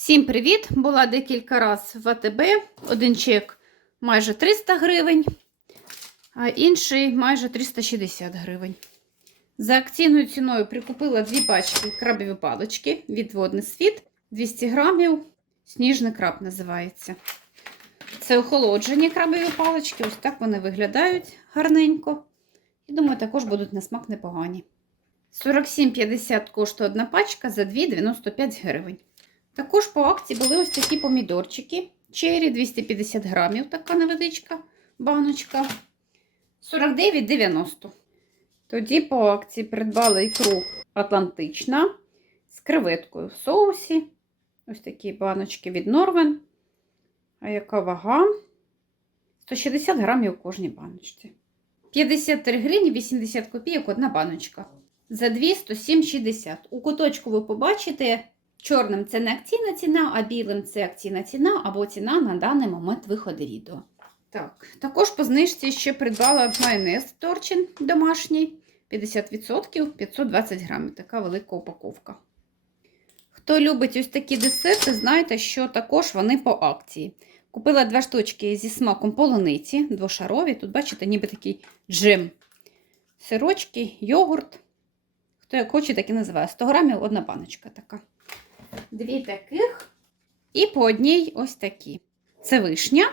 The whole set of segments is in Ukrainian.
Всім привіт! Була декілька разів в АТБ. Один чек майже 300 гривень, а інший майже 360 гривень. За акційною ціною прикупила дві пачки крабові палички від водний світ 200 грамів. Сніжний краб називається. Це охолоджені крабові палички. Ось так вони виглядають гарненько. І думаю, також будуть на смак непогані. 47,50 коштує одна пачка за 2,95 гривень. Також по акції були ось такі помідорчики. Черрі 250 грамів, така невеличка баночка. 49,90. Тоді по акції придбали ікру Атлантична з креветкою в соусі. Ось такі баночки від Норвен. А яка вага? 160 грамів у кожній баночці. 53 гривні 80 копійок одна баночка. За 2 107,60. У куточку ви побачите, чорним це не акційна ціна, а білим це акційна ціна або ціна на даний момент виходу відео. Так, також по знижці ще придбала майонез Торчин домашній. 50% 520 грамів. Така велика упаковка. Хто любить ось такі десерти, знайте, що також вони по акції. Купила два штучки зі смаком полуниці, двошарові. Тут, бачите, ніби такий джем. Сирочки, йогурт. Хто як хоче, так і називає. 100 грамів одна баночка така. Дві таких. І по одній ось такі. Це вишня,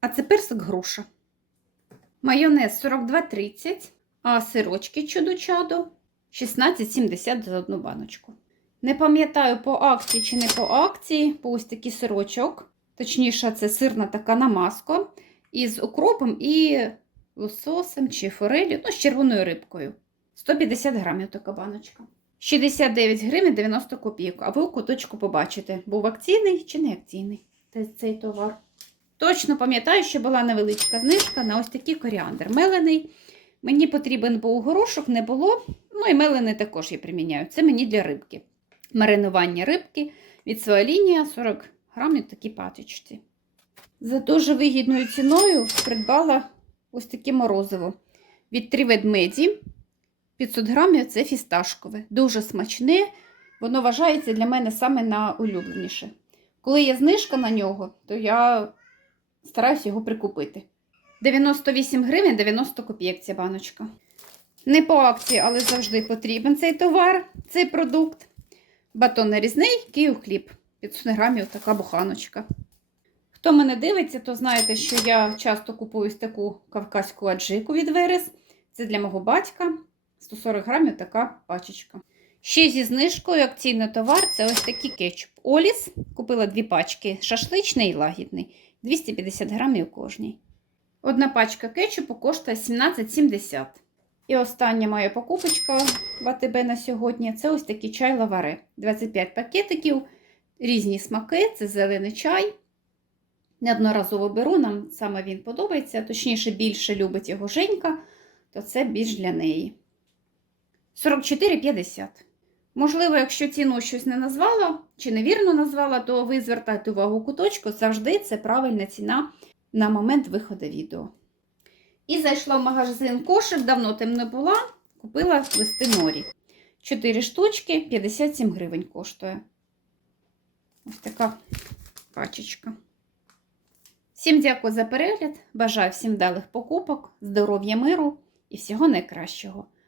а це персик груша. Майонез 42,30, а сирочки чудо-чадо 16,70 за одну баночку. Не пам'ятаю по акції чи не по акції, по ось такий сирочок. Точніше, це сирна така намазка із укропом і лососем чи форелью, ну, з червоною рибкою. 150 грамів така баночка. 69 гривень 90 копійок. А ви у куточку побачите, був акційний чи не акційний цей товар. Точно пам'ятаю, що була невеличка знижка на ось такий коріандр. Мелений. Мені потрібен був горошок, не було. Ну і мелений також я приміняю. Це мені для рибки. Маринування рибки від своя лінія 40 грамів такі паточці. За дуже вигідною ціною придбала ось таке морозиво. Від три ведмеді 500 грамів це фісташкове. Дуже смачне. Воно вважається для мене саме найулюбленіше. Коли є знижка на нього, то я стараюся його прикупити. 98 гривень 90 копійок ця баночка. Не по акції, але завжди потрібен цей товар, цей продукт. Батон нарізний, Київ хліб. 500 грамів така буханочка. Хто мене дивиться, то знаєте, що я часто купую ось таку кавказьку аджику від Верес. Це для мого батька. 140 грамів така пачечка. Ще зі знижкою акційний товар це ось такий кетчуп. Оліс. Купила дві пачки шашличний і лагідний. 250 грамів кожній. Одна пачка кетчупу коштує 17,70. І остання моя покупочка в АТБ на сьогодні це ось такий чай лаваре. 25 пакетиків, різні смаки, це зелений чай. Неодноразово беру, нам саме він подобається, точніше, більше любить його Женька, то це більш для неї. 44,50. Можливо, якщо ціну щось не назвала чи невірно назвала, то ви звертайте увагу куточку, завжди це правильна ціна на момент виходу відео. І зайшла в магазин кошик, давно тим не була, купила листи норі. 4 штучки, 57 гривень коштує. Ось така пачечка. Всім дякую за перегляд. Бажаю всім вдалих покупок, здоров'я, миру і всього найкращого.